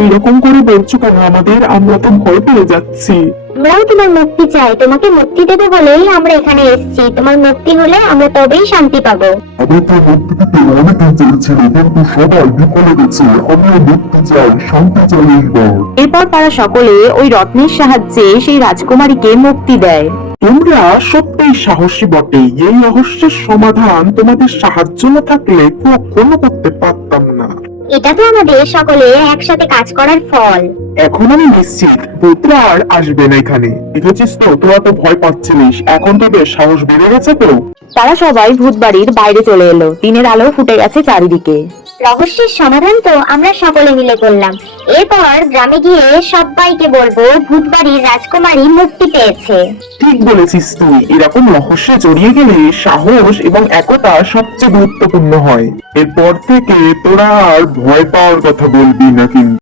এইরকম করে বলছো কেন আমাদের? আমরা তো ভয় পেয়ে যাচ্ছি। আমরাও তোমার মুক্তি চাই, তোমাকে মুক্তি দেবো বলেই আমরা এখানে এসেছি। তোমার মুক্তি হলে আমরা তবেই শান্তি পাবো। আমরা তো মুক্তি দিতে অনেকেই চেয়েছিল, কিন্তু সবাই বিফলে গেছে। আমিও মুক্তি চাই, শান্তি চাই এইবার। এরপর তারা সকলে ওই রত্নের সাহায্যে সেই রাজকুমারীকে মুক্তি দেয়। তোমরা সত্যিই সাহসী বটে। এই রহস্যের সমাধান তোমাদের সাহায্য না থাকলে কখনো করতে পারতাম না। এটা তো আমাদের সকলে একসাথে কাজ করার ফল। এখন আমি নিশ্চিত ভূতরা আর আসবে না এখানে। দেখেছিস তো, তোরা তো ভয় পাচ্ছিলিস, এখন তোদের সাহস বেড়ে গেছে তো। তারা সবাই ভূতবাড়ির বাইরে চলে এলো। দিনের আলো ফুটে গেছে চারিদিকে। রহস্যের সমাধান তো আমরা সকলে মিলে করলাম। এরপর গ্রামে গিয়ে সবাইকে বলবো ভূতবাড়ির রাজকুমারী মুক্তি পেয়েছে। ঠিক বলেছিস তুই। এরকম রহস্যে জড়িয়ে গেলে সাহস এবং একতা সবচেয়ে গুরুত্বপূর্ণ হয়। এরপর থেকে তোরা আর ভয় পাওয়ার কথা বলবি না কিন্তু।